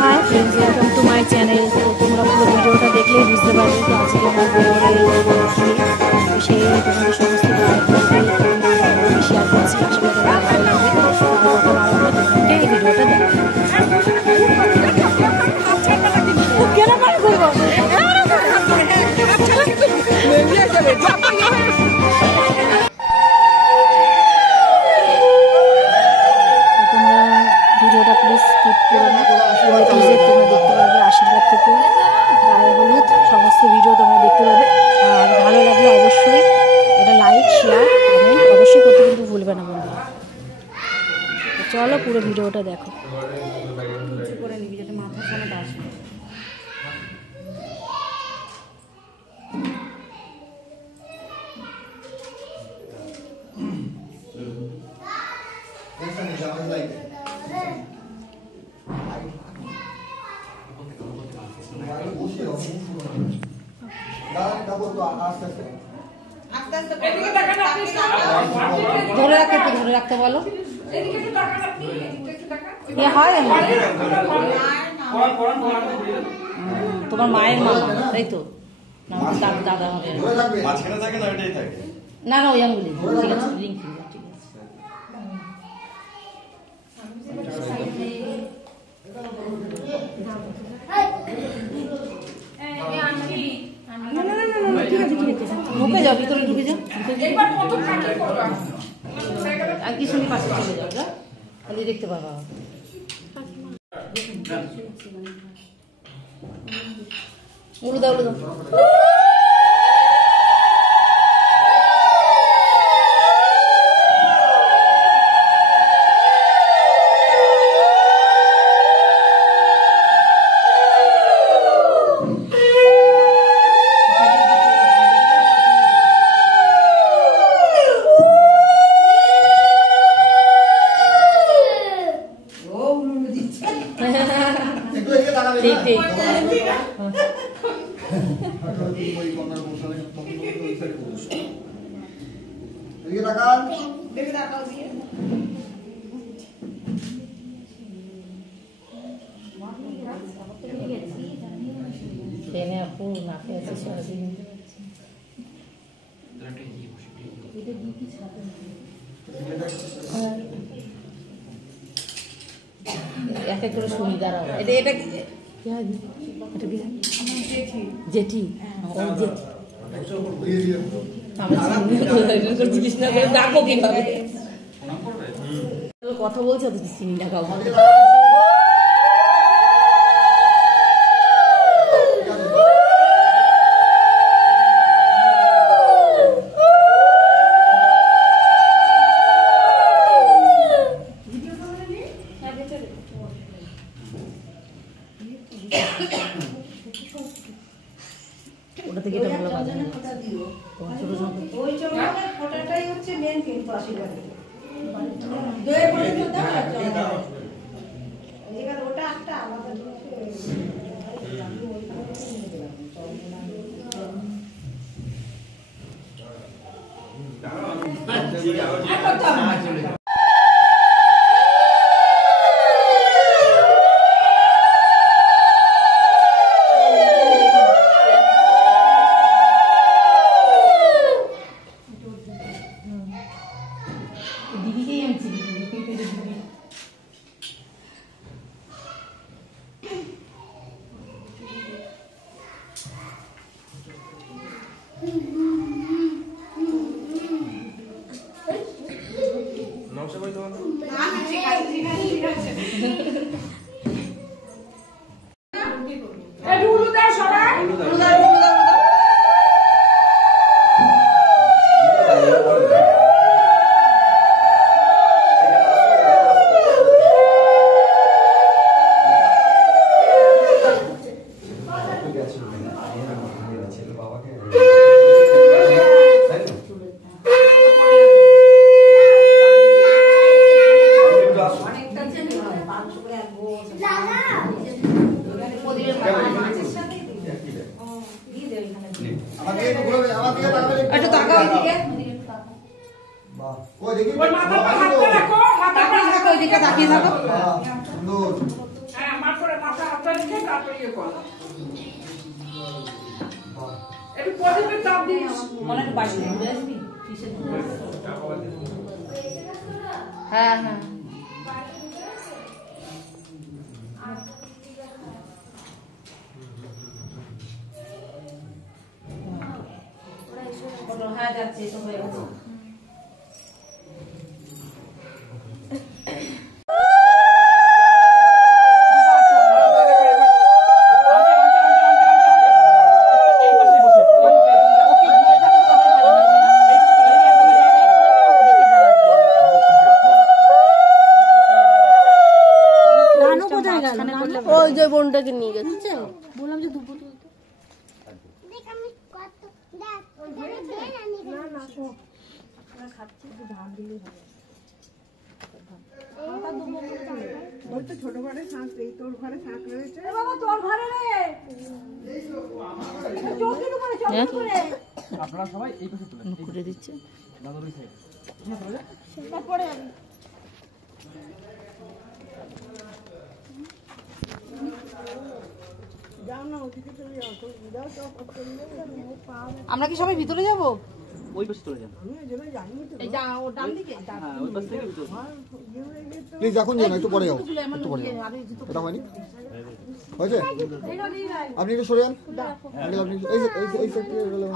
Hi friends, welcome to my channel. তো তোমরা পুরো ভিডিওটা দেখলেই বুঝতে পারবে। তো আজকে আমার সেই তোমাদের সমস্ত শেয়ার করছি। আসলে তোমার ভালো লাগবে। আর কথা বাড়াবো, তোমাদেরকে এই ভিডিওটা দেখো। ভিডিওটা প্লিজ স্কিপ করো না। তোমরা দেখতে পাবে আশীর্বাদ থেকে গায়ে হলুদ সমস্ত ভিডিও তোমরা দেখতে পাবে। আর ভালো লাগলে অবশ্যই এটা লাইক শেয়ার কমেন্ট অবশ্যই করতে কিন্তু ভুলবে না বন্ধুরা। চলো পুরো ভিডিওটা দেখো। করে নিবি যাতে মাথার সামনে আসবে। ধরে রাখতে বলো। তোমার মায়ের মামা তাই তো? দাদা না না ওই আঙ্গুলি ঠিক আছে। রিং ফিঙ্গার ঠিক আছে। ঢুকে যাও, ভিতরে ঢুকে যাও। আর কি সঙ্গে পাশে চলে যাও, খালি দেখতে পাবা। উড়ু দাও, উড়ু দাও। এক এক করে শুনি, দাঁড়াও। এটা এটা জেঠি, কথা বলছো তো চিনি না কাউ। ওটা থেকে এটা ভালো বাজে না। ওই ফটোটাই হচ্ছে মেন কিন্তু আশীর্বাদ। দয়ে পড়ে তো দাও এখানে ওটা একটা আলাদা জিনিস। একটু তাকাও এদিকে। ওই দেখি ওই মাথাটা হাত করে রাখো, মাথাটা হাত ওইদিকে তাকিয়ে থাকো। সুন্দর। হ্যাঁ মাথা করে তারপরে ইয়ে কর একটু পজিটিভ চাপ দিস মনে একটু বাইরে ঘুরে আসবি হ্যাঁ হ্যাঁ হ্যাঁ যাচ্ছে তো হয়ে গেছে ওই যে বোনটাকে নিয়ে গেছে বললাম যে দুপুর ছোট ঘরে শাঁখ এই তোর ঘরে শাঁখ রয়েছে আপনারা সবাই এই পাশে চলে করে দিচ্ছে দাদার ওই সাইড তারপরে আমি আমরা কি সবাই ভিতরে যাব? ওই পাশে চলে যান এই যা ও ডান দিকে হ্যাঁ ওই পাশ থেকে ভিতরে প্লিজ এখন যাও না, একটু পরে যাও, একটু পরে যাও। এটা হয়নি হয়েছে? আপনি একটু সরে যান আঙ্কেল, আপনি এই এই সেক্টরে গেলে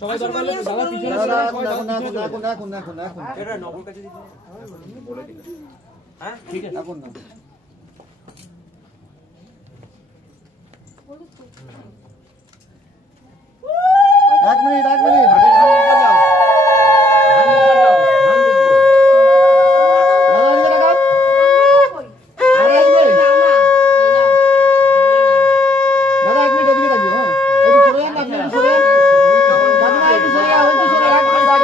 সবাই দরকার হলে দাদা পিছনে এখন এটা নবর কাছে দিতে বলে দিন হ্যাঁ ঠিক আছে এখন না এক মিনিট ধান যাও দাদা এক মিনিট এদিকে থাকবে। হ্যাঁ একটু সরে যান, আপনি একটু সরে যান দাদা, একটু সরে যান, একটু সরে যান,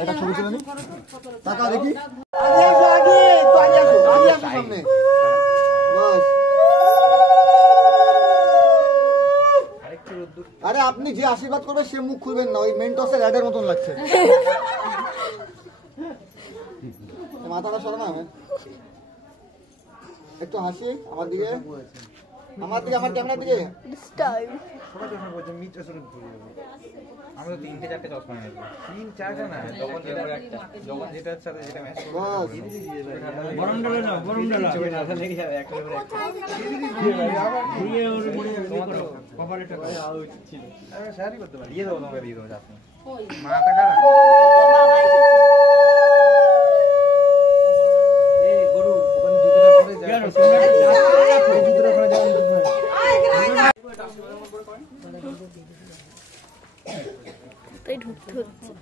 একটা ছবি তুলে নিন। টাকা দেখি আগে আসো সামনে বাস। আরে আপনি যে আশীর্বাদ করবে সে মুখ খুলবেন না, ওই মেন্টসের অ্যাডের মতন লাগছে। মাথাটা সরানো হবে, একটু হাসি আমার দিকে, আমার ক্যামেরার দিকে। আমি তো 3-4টা চশমা নেব 3-4টা না যখন যেটার সাথে যেটা ম্যাচ গরম ডালে না গরম ডালা মাথা লেগে যাবে একটা করে ঘুরিয়ে ওর কপারেটর করে আলো ছিল আমি শেয়ারই করতে পারি দিয়ে দেবো তোমাকে দিয়ে দেবো আপনি মাথা খারাপ এই গরু ওখানে জুতোটা পরে যায় জুতোটা পরে যায় তাই ঢুকতে হচ্ছে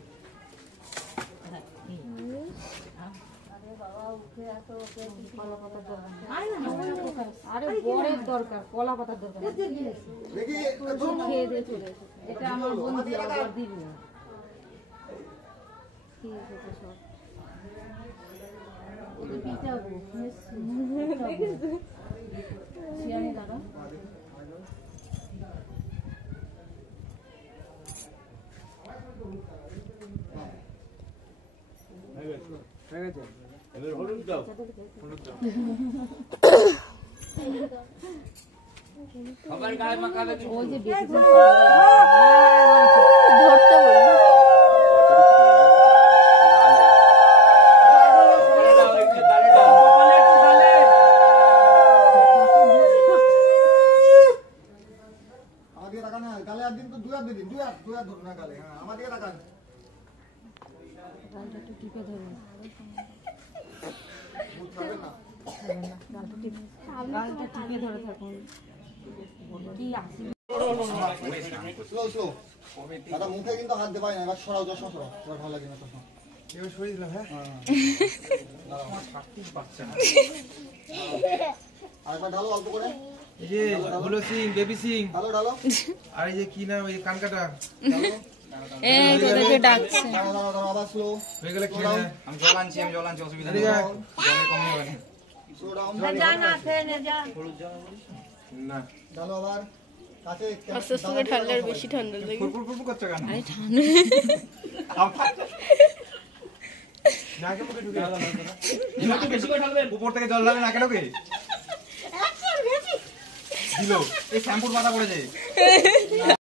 আরে বড়ের দরকার, কলা পাতার দরকার। দেখি খেয়ে দিয়ে চলে এসেছে। এটা আমার বন্ধু আবার দিবি না। ঠিক আছে সব। ওদের পিটাবো। শিয়ানি দাদা। এবার হলুদ দাও সবার গায়ে মাখাবে ওই যে বেশি ধরতে বলি আমাদের টাকা না গালে আর দিন তো দুই হাত দিন, দুই হাত ধরুন না গালে। হ্যাঁ আমাদের টাকা গালটা একটু টিপে ধরুন। গালটা টিপে ধরে থাকুন। কি আসি স্লো স্লো দাদা, মুখে কিন্তু হাত দিয়ে পাই না। এবার সরাও, চশমা সরাও, এবার ভালো লাগে না চশমা। এবার সরিয়ে দিলাম হ্যাঁ আরেকবার ঢালো অল্প করে, এই যে গুলো সিং বেবি সিং ঢালো ঢালো আর এই যে কি নাম এই কানকাটা এই তোদেরকে ডাকছে দাঁড়াও দাঁড়াও দাঁড়াও, আবার স্লো হয়ে গেলে কি না আমি জল আনছি অসুবিধা নেই এদিকে জলে কম হবে না স্লো ডাউন না ঢালো আবার কাছে। আস্তে আস্তে করে ঠান্ডা আর বেশি ঠান্ডা লাগে ফুরফুর করছে কেন আরে ঠান্ডা উপর থেকে জল ঢালে নাকে ঢোকে দিল এই শ্যাম্পুর পাতা পড়েছে